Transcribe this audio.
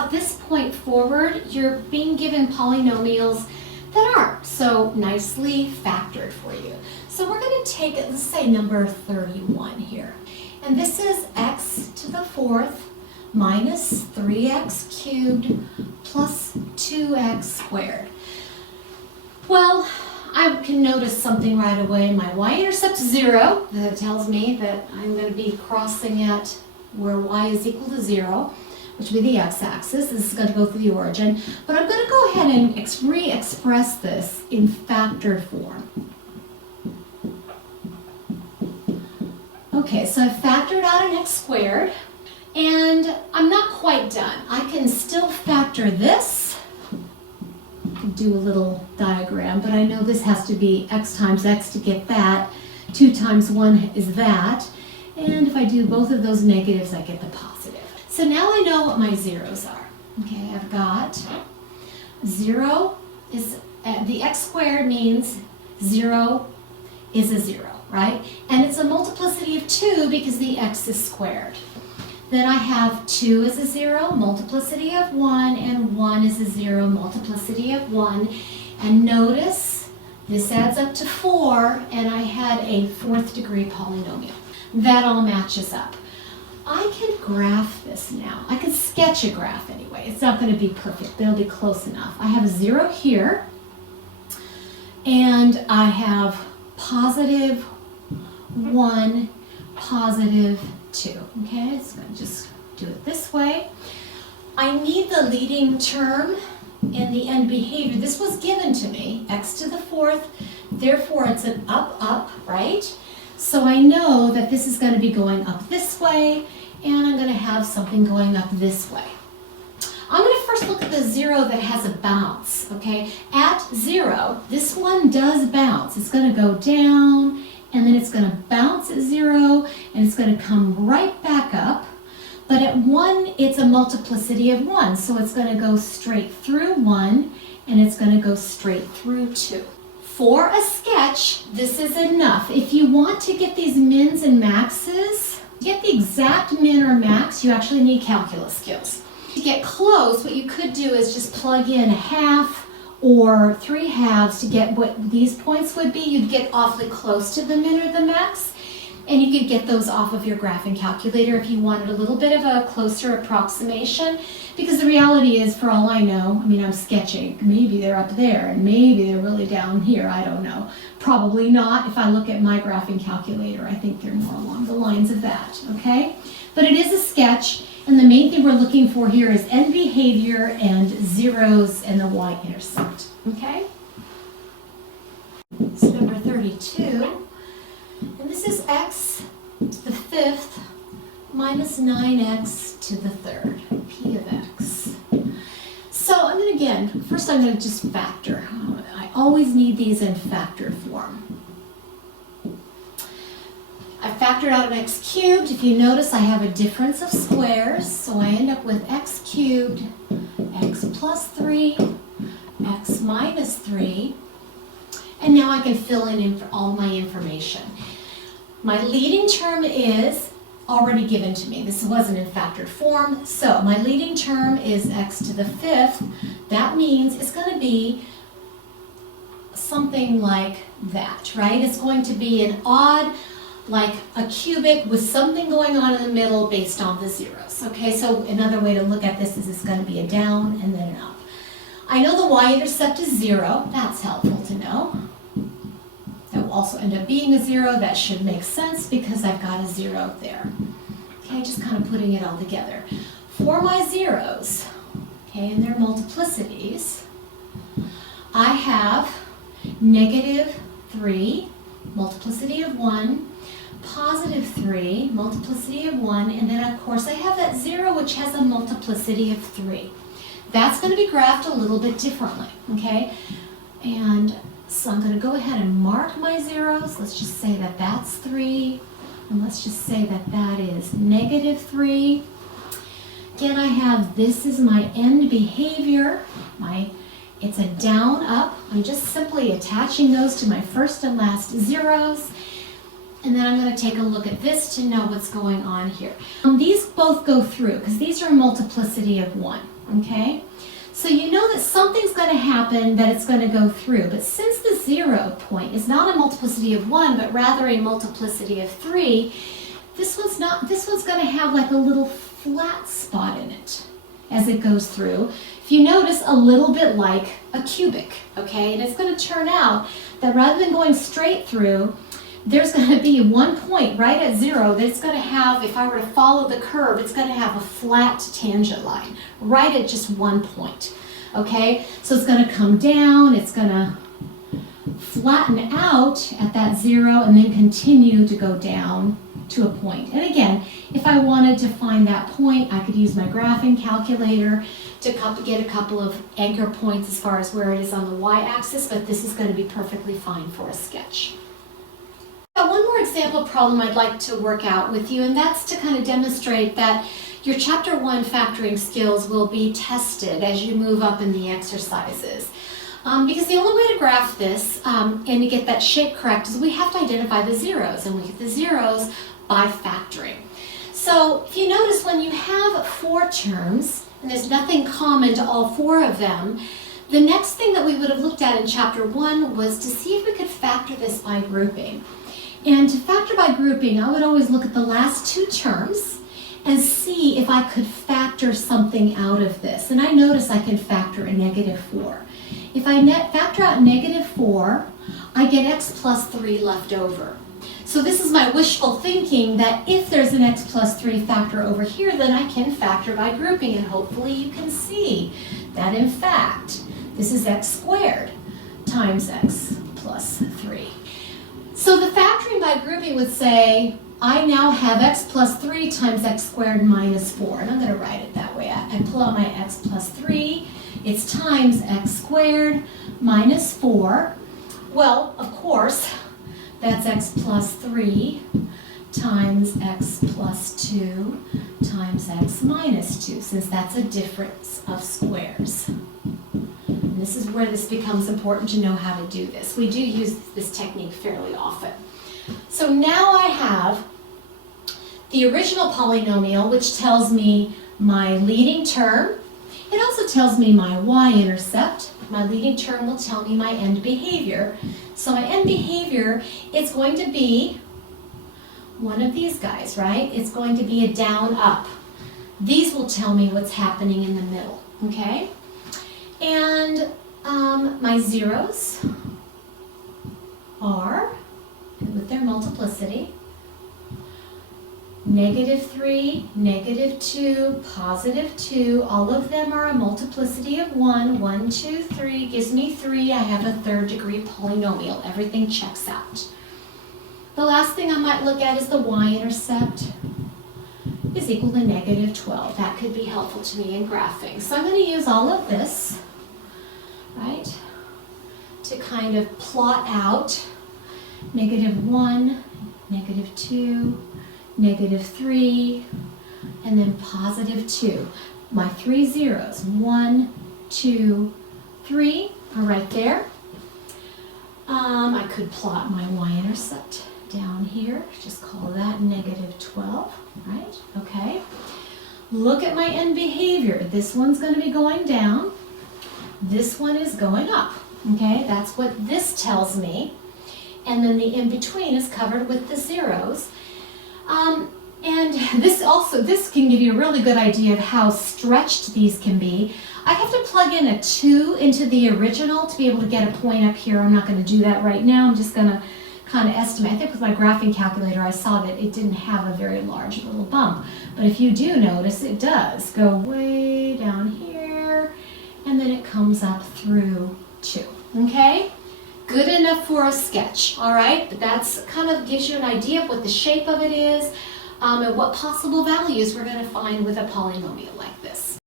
about this point forward, you're being given polynomials that aren't so nicely factored for you. So we're going to take, let's say, number 31 here. And this is x to the fourth minus 3x cubed plus 2x squared. Well, I can notice something right away. My y-intercept is 0. That tells me that I'm going to be crossing at where y is equal to 0, which would be the x-axis. This is going to go through the origin. But I'm going to go ahead and re-express this in factored form. Okay, so I've factored out an x squared, and I'm not quite done. I can still factor this. I can do a little diagram, but I know this has to be x times x to get that. 2 times 1 is that. And if I do both of those negatives, I get the positive. So now I know what my zeros are. Okay, I've got 0 is, the x squared means 0 is a 0, right? And it's a multiplicity of 2 because the x is squared. Then I have 2 is a 0, multiplicity of 1, and 1 is a 0, multiplicity of 1. And notice this adds up to 4, and I had a 4th degree polynomial. That all matches up. I can graph this now. I can sketch a graph anyway. It's not going to be perfect, but it'll be close enough. I have a 0 here, and I have positive 1, positive 2. Okay, so I'm going to just do it this way. I need the leading term in the end behavior. This was given to me, x to the fourth, therefore it's an up, up, right? So I know that this is going to be going up this way, and I'm going to have something going up this way. I'm going to first look at the 0 that has a bounce, okay? At 0, this one does bounce. It's going to go down, and then it's going to bounce at 0, and it's going to come right back up. But at 1, it's a multiplicity of 1, so it's going to go straight through 1, and it's going to go straight through 2. For a sketch, this is enough. If you want to get these mins and maxes, to get the exact min or max, you actually need calculus skills. To get close, what you could do is just plug in a half or 3 halves to get what these points would be. You'd get awfully close to the min or the max, and you could get those off of your graphing calculator if you wanted a little bit of a closer approximation. Because the reality is, for all I know, I mean, I'm sketching. Maybe they're up there, and maybe they're really down here. I don't know. Probably not. If I look at my graphing calculator, I think they're more along the lines of that, okay? But it is a sketch, and the main thing we're looking for here is end behavior and zeros and the y-intercept, okay? So number 32, and this is x to the fifth minus 9x to the third, p of x. So I'm going to, again, first I'm going to just factor. I always need these in factor form. I factored out an x cubed. If you notice, I have a difference of squares, so I end up with x cubed, x plus 3, x minus 3, and now I can fill in all my information. My leading term is already given to me. This wasn't in factored form, so my leading term is x to the fifth. That means it's going to be something like that, right? It's going to be an odd, like a cubic with something going on in the middle based on the zeros. Okay, so another way to look at this is it's going to be a down and then an up. I know the y-intercept is 0. That's helpful to know. That will also end up being a 0. That should make sense because I've got a 0 there. Okay, just kind of putting it all together. For my zeros, okay, and their multiplicities, I have negative 3, multiplicity of 1, positive 3, multiplicity of 1, and then of course I have that 0 which has a multiplicity of 3. That's going to be graphed a little bit differently, okay? And so I'm going to go ahead and mark my zeros. Let's just say that that's 3, and let's just say that that is negative 3. Again, I have, this is my end behavior, it's a down, up. I'm just simply attaching those to my first and last zeros. And then I'm going to take a look at this to know what's going on here. These both go through because these are a multiplicity of 1, okay? So you know that something's going to happen, that it's going to go through. But since the 0 point is not a multiplicity of 1, but rather a multiplicity of 3, this one's going to have like a little flat spot in it as it goes through. If you notice, a little bit like a cubic, okay? And it's going to turn out that rather than going straight through, there's going to be one point right at 0 that it's going to have, if I were to follow the curve, it's going to have a flat tangent line right at just one point, okay? So it's going to come down, it's going to flatten out at that 0 and then continue to go down to a point. And again, if I wanted to find that point, I could use my graphing calculator to get a couple of anchor points as far as where it is on the y-axis, but this is going to be perfectly fine for a sketch. Now, one more example problem I'd like to work out with you, and that's to kind of demonstrate that your Chapter 1 factoring skills will be tested as you move up in the exercises. Because the only way to graph this and to get that shape correct is we have to identify the zeros, and we get the zeros by factoring. So if you notice, when you have 4 terms, and there's nothing common to all 4 of them, the next thing that we would have looked at in Chapter 1 was to see if we could factor this by grouping. And to factor by grouping, I would always look at the last 2 terms and see if I could factor something out of this. And I notice I can factor a -4. If I factor out -4, I get x plus 3 left over. So this is my wishful thinking that if there's an x plus 3 factor over here, then I can factor by grouping, and hopefully you can see that in fact this is x squared times x plus 3. So the factoring by grouping would say I now have x plus 3 times x squared minus 4, and I'm going to write it that way. I pull out my x plus 3, it's times x squared minus 4. Well, of course, that's x plus 3 times x plus 2 times x minus 2, since that's a difference of squares. And this is where this becomes important to know how to do this. We do use this technique fairly often. So now I have the original polynomial, which tells me my leading term. It also tells me my y-intercept. My leading term will tell me my end behavior. So my end behavior, it's going to be one of these guys, right? It's going to be a down-up. These will tell me what's happening in the middle, okay? And my zeros are, with their multiplicity, -3, -2, +2, all of them are a multiplicity of 1. 1, 2, 3 gives me 3. I have a 3rd degree polynomial. Everything checks out. The last thing I might look at is the y-intercept is equal to -12. That could be helpful to me in graphing. So I'm going to use all of this, right, to kind of plot out -1, -2, -3, and then +2. My 3 zeros, 1, 2, 3, are right there. I could plot my y-intercept down here. Just call that -12, right? Okay. Look at my end behavior. This one's going to be going down. This one is going up. Okay, that's what this tells me. And then the in-between is covered with the zeros. And this can give you a really good idea of how stretched these can be. I have to plug in a 2 into the original to be able to get a point up here. I'm not going to do that right now. I'm just going to kind of estimate. I think with my graphing calculator I saw that it didn't have a very large little bump. But if you do notice, it does go way down here, and then it comes up through 2. Okay? Good enough for a sketch, all right? But that's kind of gives you an idea of what the shape of it is and what possible values we're going to find with a polynomial like